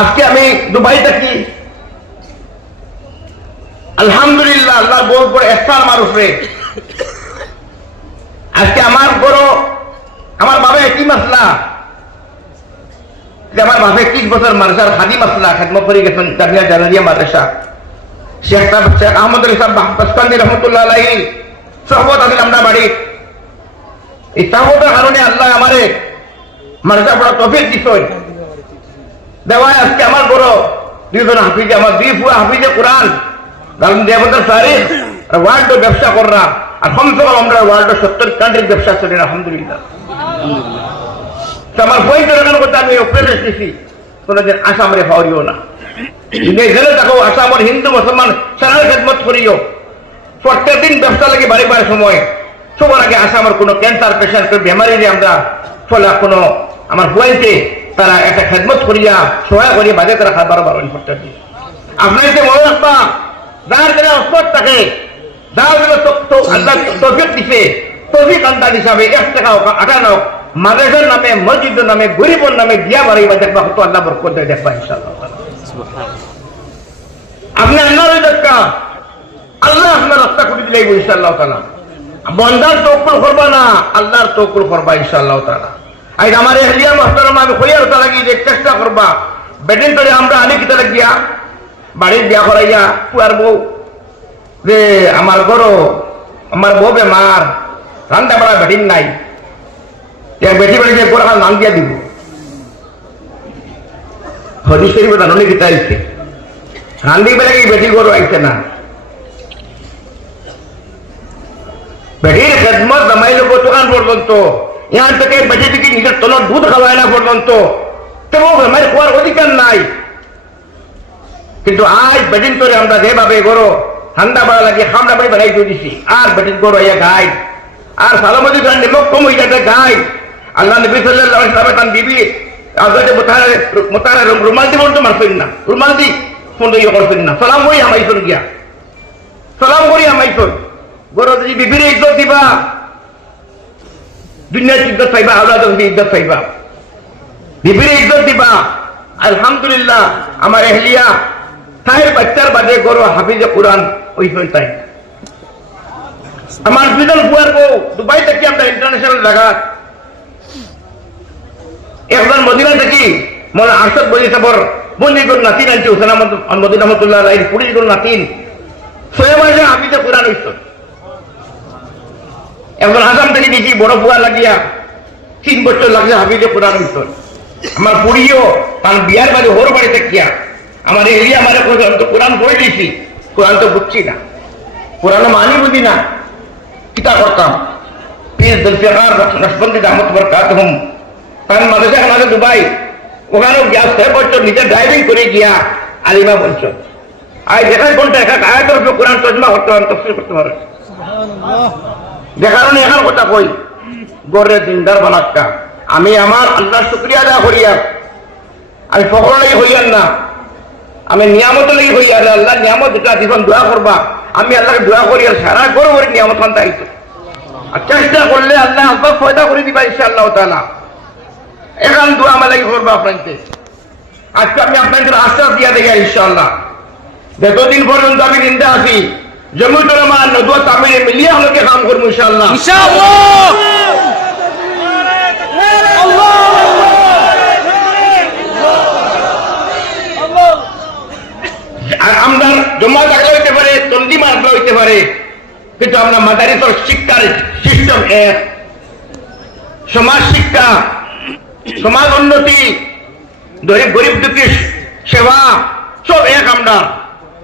আজকে আমি দুবাই থাকি। আলহামদুলিল্লাহ আল্লাহ বহু করে এহসান মানুষরে আজকে আমার বড়, আমার বাবা একই মাসলা। আমার বাবা একত্রিশ বছর মাদ্রাসার খাদি মাসলা, খাদমা করে গেছেন জামিয়া জালালিয়া মাদ্রাসা। শেখ শেখ আহমদ আলী রহমতুল্লাহ সহবত আমরা বাড়ি। এই সহবতের কারণে আল্লাহ আমারে মাদ্রাসা বড় তফিক দিছই দেওয়ায় আজকে আমার বড়। দুইজন হাফিজে আমার দুই ফুয়া হাফিজে কোরআন। ওয়ার্ল্ড ব্যবসা কররা। আর আমরা ওয়ার্ল্ড সত্তর কান্ট্রির ব্যবসা করি, আলহামদুলিল্লাহ। আমার বই দোকান করতে আমি ওপরে দিছি। কোনোদিন আসামরে পাওয়ারিও না। গেলে আসামর হিন্দু, মুসলমান সারার খেদমত করিও। প্রত্যেক দিন ব্যবসা লাগে বাড়ি বাড়ি সময়। সবার আগে আসামের কোনো ক্যান্সার পেশেন্ট বেমারি আমরা, ফলে কোনো আমার হুয়াইতে তারা একটা খেদমত করিয়া সহায় করিয়া বাজে তারা খাবার বারণ প্রত্যেক দিন আপনার যে মনে রাখবা যার যারা অস্পট থাকে যার আল্লাহ তফিক দিছে তফিক আন্দাজ হিসাবে এক টাকা হোক আটানো হোক মাদ্রাসার নামে মসজিদের নামে গরিবর নামে দিয়া বাড়াইবা দেখবা হতো আল্লাহ বরকত দেয় দেখবা ইনশাআল্লাহ। আপনি আল্লাহ দেখা আল্লাহ আপনার রাস্তা করে দিলে ইনশাআল্লাহ তালা বন্দার তৌকুল করবা না আল্লাহর তৌকুল করবা ইনশাআল্লাহ তালা আজ আমার এহলিয়া মহতরম, আমি কইয়ার তালা গিয়ে যে চেষ্টা করবা। বেদিন করে আমরা আনি কি তালা গিয়া বাড়ির বিয়া করাইয়া, পুয়ার বউ। যে আমার গরো, আমার বউ বেমার রান্না বাড়া বেটিন নাই। বেটি বেটি যে গোড়া নাম দিয়া দিব। হরি শরীফ রাননি কিতা আইছে। রান্দি বেলা কি বেটি গরু আইছে না? বেটির খেদমত জমাই লোক দোকান পর্যন্ত ইয়ার থেকে বেটি থেকে নিজের তলত দুধ খাওয়ায় না পর্যন্ত তেমন বেমারি খোয়ার অধিকার নাই কিন্তু আজ বেটিন করে আমরা যেভাবে গরো ঠান্ডা বাড়া লাগে খামড়া বাড়ি বাড়াই দিয়ে দিছি আর বেটিন গরো ইয়া গাই আর সালামতি গান নিমক হয়ে যাতে গাই আল্লাহ নবী সাল্লাল্লাহু আলাইহি ওয়াসাল্লাম তান বিবি আজকে মোতারে মোতারে রুমাল দি বলতো মারছেন না রুমাল দি ফোন দিয়ে করছেন না সালাম করি আমাইছন গিয়া সালাম করি আমাইছন গরো যদি বিবির ইজ্জত দিবা দুনিয়ার ইজ্জত পাইবা আল্লাহ ইজ্জত পাইবা। বিবির ইজ্জত দিবা। আলহামদুলিল্লাহ, আমার এহলিয়া তাহের বাচ্চার বাদে গরো হাফিজে কোরআন ওই তাই। আমার দুজন বুয়ার বউ, দুবাই থেকে আমরা ইন্টারন্যাশনাল জায়গা একজন মদিনা থেকে মনে আরশদ বলি সাবর বন্দি নাতিন আনছে, হোসেন মদিন কোন নাতিন সোয়ে মাসে হাফিজে কোরআন হইত একজন আসাম থেকে দেখি বড় বুয়া লাগিয়া তিন বছর লাগছে হাফিজে কোরআন হইত আমার পুরিও তার বিয়ার বাড়ি, হোর বাড়িতে থাকিয়া আমার এরিয়া আমার তো কোরআন পড়ে দিয়েছি। কোরআন তো বুঝছি না। কোরআন মানি বুঝি না। কিতা করতাম? পীর জুলফিকার নসবন্দি রহমত বরকাত হুম। কারণ মাদ্রাসা আমাদের দুবাই। ওখানেও গ্যাস ছয় বছর নিজে ড্রাইভিং করে গিয়া আলিমা বলছ। আর যেখানে কোনটা এক আয়াতের উপর কোরআন তর্জমা করতে পারেন তফসিল করতে পারেন কারণে এখন কথা কই, গড়ে দিনদার বানাক্কা। আমি আমার আল্লাহ শুক্রিয়া আদা করিয়া আমি ফকর লাগি হইয়ান না। আমি নিয়ামত লাগি হইয়া আল্লাহ নিয়ামত যেটা দিখন দোয়া করবা। আমি আল্লাহকে দোয়া করি আর সারা করে করে নিয়ামত খান তাইতো আর চেষ্টা করলে আল্লাহ আপনার ফয়দা করে দিবা ইনশাআল্লাহ তাআলা। এখন দোয়া আমার লাগি করবা আপনাকে। আজকে আমি আপনাদের আশ্বাস দিয়া দেয় ইনশাআল্লাহ। যতদিন পর্যন্ত আমি নিন্দা আছি জমি তোলামা নদুয়া তামিলে মিলিয়ে হলোকে কাম করব ইনশাআল্লাহ। আমরা জমা থাকলে হইতে পারে হইতে পারে, কিন্তু আমরা শিক্ষার সিস্টেম এক। সমাজ শিক্ষা, সমাজ উন্নতি, গরিব গরিব দুঃখী সেবা, সব এক আমরা।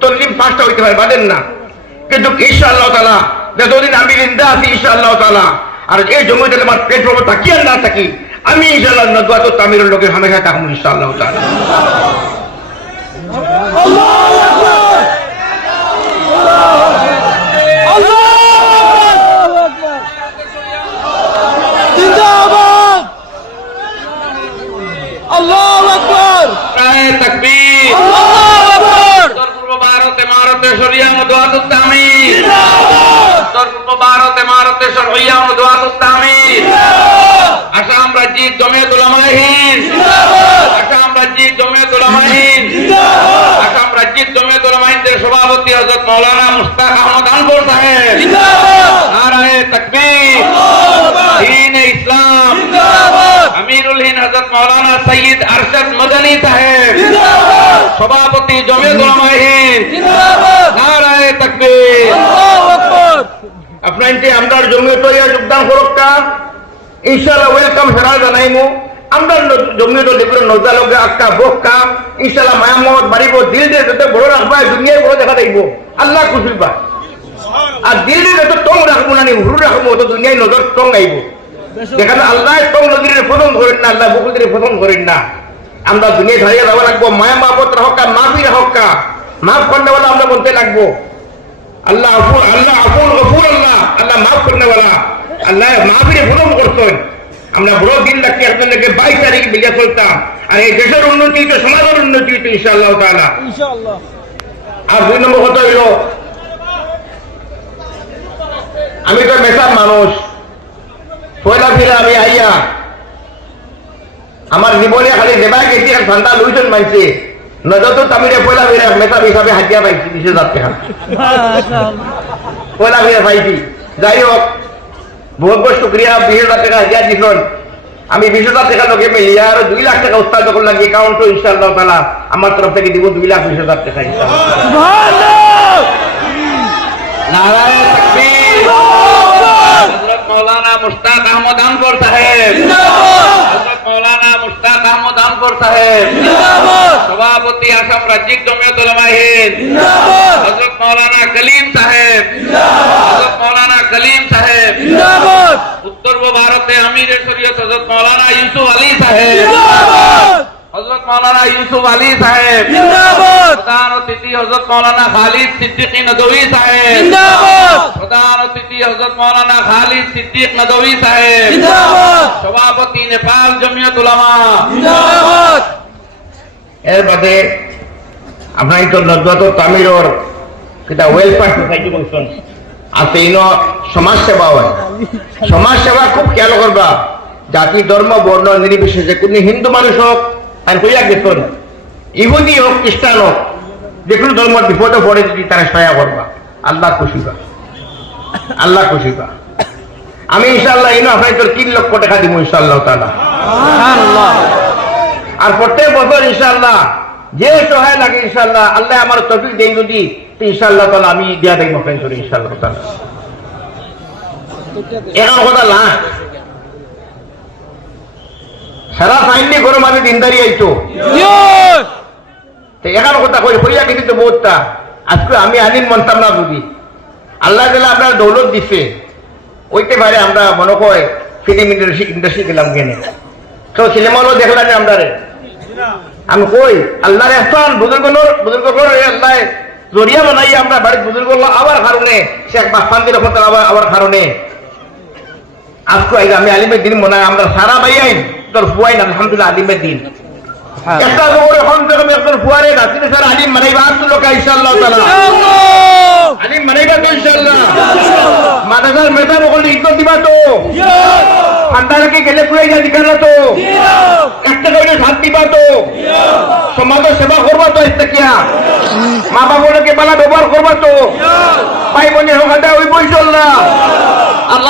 তন্দিম ফার্স্ট হইতে পারে, বাদেন না। কিন্তু ইনশাআল্লাহ আল্লাহ তালা যতদিন আমি রিন্দা আছি, ইনশাআল্লাহ আল্লাহ তালা আর এই জমিতে আমার পেট থাকি আর না থাকি আমি ইনশাআল্লাহ তো তামিরের লোকের হামেশা থাকব ইনশাআল্লাহ আল্লাহ তালা রাজ্যিক জমিয়ত উলামাহীন আসাম রাজ্যিক জমিয়ত উলামাহীন আসাম রাজ্যিক জমিয়ত উলামাহীনদের সভাপতি হজরত মৌলানা মুস্তাক আহমদ আনপুর সাহেব নারায় তকবীর دین اسلام আমিরুল হিন হজরত মৌলানা সৈয়দ আরশদ মদনী সাহেব সভাপতি জমিয়ত উলামাহীন নারায় তকবীর আপনার আমরা জমিয়ত যোগদান করক্কা ইনশাআল্লাহ ওয়েলকাম ফেরা জানাইমু। আমরা জমিয়ত দেখলে নজালকে আক্কা বক্কা ইনশাআল্লাহ মায়ামত বাড়িব দিল দিয়ে যত বড় রাখবা দুনিয়ায় বড় দেখা দেখব আল্লাহ খুশি পা আর দিল দিয়ে যত টং রাখব না হুরু রাখব তো দুনিয়ায় নজর টং আইব যেখানে আল্লাহ টং নদীর প্রথম করেন না আল্লাহ বকুদের প্রথম করেন না। আমরা দুনিয়ায় ধরিয়ে যাওয়া লাগবো মায়া মাপত রাহকা মাফি রাহকা মাফ বলে আমরা বলতে লাগবো। আল্লাহ আফুর আল্লাহ আফুর গফুর আল্লাহ। আল্লাহ মাফ वाला আল্লাহ করতেন। আমরা বড় দিন রাখি আপনাদেরকে বাইশ তারিখ চলতাম আর এই দেশের উন্নতি তো সমাজের উন্নতি তো ইনশাআল্লাহ ইনশাআল্লাহ। আর দুই নম্বর কথা হইল আমি তো মেসার মানুষ। পয়লা ফিরে আমি আইয়া আমার জীবনে খালি দেবাই গেছি আর ঠান্ডা লুইছেন মানছে নজর তামিরে পয়লা ফিরে মেসার হিসাবে হাজিয়া পাইছি বিশ হাজার টাকা পয়লা ফিরে পাইছি। যাই হোক বহুত বহুত শুক্রিয়া বিশ হাজার টাকা হাজিয়া দিছন আমি বিশ হাজার টাকা লোকে মিলিয়া আর দুই লাখ টাকা উস্তাদ যখন লাগে একাউন্ট ইনশাআল্লাহ তালা আমার তরফ থেকে দিব দুই লাখ বিশ হাজার টাকা নারায়ণ মৌলানা মুস্তাক আহমদ আনবর সাহেব আহমদ আনপুর সাহেব জিন্দাবাদ সভাপতি আসাম রাজ্যিক জমিয়ত উলামা হিন্দ জিন্দাবাদ হযরত মাওলানা কলিম সাহেব হযরত মাওলানা কলিম সাহেব জিন্দাবাদ উত্তর ভারতে আমির শরীয়ত হযরত মাওলানা ইউসুফ আলী সাহেব জিন্দাবাদ মাওলানা ইউসুফ আলী সাহেব। প্রধান অতিথি হযরত মাওলানা খালিদ সিদ্দিকী নদভী সাহেব। প্রধান অতিথি হজরত মৌলানা খালিদ সিদ্দিক নদভী সাহেব। সভাপতি নেপাল জমিয়ত উলামা। এর বাদে আপনার তো নজরত তামিরর কিটা ওয়েলফেয়ার সোসাইটি বলছেন আছে ইনো সমাজ সেবা হয়। সমাজ সেবা খুব খেয়াল করবা। জাতি ধর্ম বর্ণ নির্বিশেষে কোন হিন্দু মানুষ হোক আর কইয়া গেছেন। ইহুদি হোক খ্রিস্টান হোক যে কোনো ধর্মের বিপদে পড়ে যদি তারা সহায় করবা আল্লাহ খুশি পা আল্লাহ খুশি পা আমি ইনশাল্লাহ ইনো আপনার তোর তিন লক্ষ টাকা দিব ইনশাল্লাহ তালা আর প্রত্যেক বছর ইনশাল্লাহ যে সহায় লাগে ইনশাল্লাহ আল্লাহ আমার তফিক দেই যদি তো ইনশাল্লাহ তাহলে আমি দিয়া মফেন করি ইনশাল্লাহ তাহলে এখন কথা না সারা সাইন্ডি করে মাঝে দিনদারি আইতো। এখন কথা কই হইয়া কিন্তু তো বহুতটা। আজকে আমি আনিন মানতাম না যদি। আল্লাহ দিলে আপনার দৌলত দিছে। ওইতে পারে আমরা মনে কয় ফিল্ম ইন্ডাস্ট্রি ইন্ডাস্ট্রি গেলাম কেনে। তো সিনেমা হলো দেখলাম আমরা আমি কই আল্লাহর এহসান বুজুর্গলোর বুজুর্গলোর আল্লাহ জরিয়া বানাই আমরা বাড়ির বুজুর্গলো আবার কারণে শেখ বাসান্দির রহমতাল আবার আবার কারণে আজকে আমি আলিমের দিন মনে হয় আমরা সারা বাইয়াই তোর ফুয়াইন আলহামদুলিল্লাহ আলিমের দিন। একটা খবর এখন যখন একজন ফুয়ারে রাত্রি স্যার আলিম মানাইবা আর লোক ইনশাআল্লাহ তাআলা আলিম মানাইবা তো ইনশাআল্লাহ। মাদ্রাসার মেধা বকল ইজ্জত দিবা তো। জিয়র গেলে পুরাই যা দিখানা তো। জিয়র একটা করে ভাত দিবা তো। সমাজের সেবা করবা তো ইস্তেকিয়া মা বাবাকে বালা ব্যবহার করবা তো। ভাই বোনের হোকাটা ওই বই চললা আর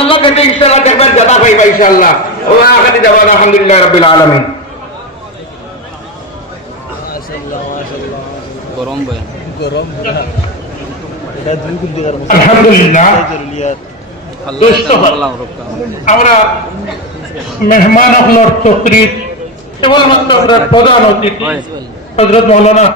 আল্লাহ কাছে ইনশাআল্লাহ দেখবেন জাদা পাইবা ইনশাআল্লাহ। ও আখাতে যাবা আলহামদুলিল্লাহ রাব্বিল আলামিন। গরম বয়ান আলহামদুলিল্লাহ। দুষ্ট হল। আল্লাহ রক্ষা আমরা মেহমান আপনার কেবলমাত্র আমরা প্রধান অতিথি হজরত মৌলানা